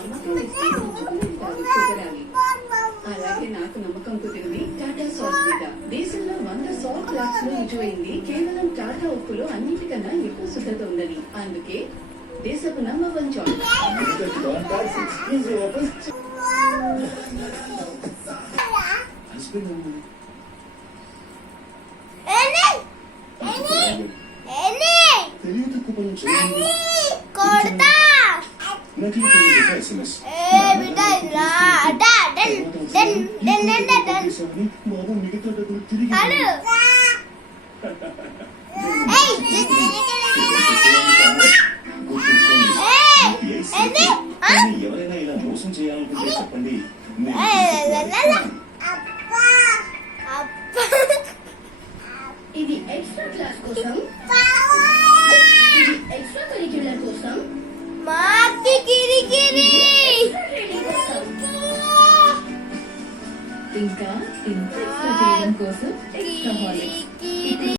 నమ్మకం ఇస్తే ఉంచుకునేది కుదరాలి. అలాగే నాకు నమ్మకం కుదిరింది టాటా సాల్ట్ మీద. దేశంలో 100 సాల్ట్ లాక్స్ లో రుజువైంది కేవలం టాటా ఉప్పులో అన్నిటికన్నా ఎక్కువ శుద్ధత ఉందని. అందుకే దేశపు నంబర్ 1 చాయిస్. ఎవరైనా ఇలా మోసం చేయాలనుకుంటే చెప్పండి. ఇది ఎక్స్ట్రా క్లాస్ కోసం, ఇది ఎక్స్ట్రా కరిక్యులర్ కోసం, ఇంకా ఎక్స్ట్రా చేయడం కోసం ఎక్స్ట్రా హాలిడేస్.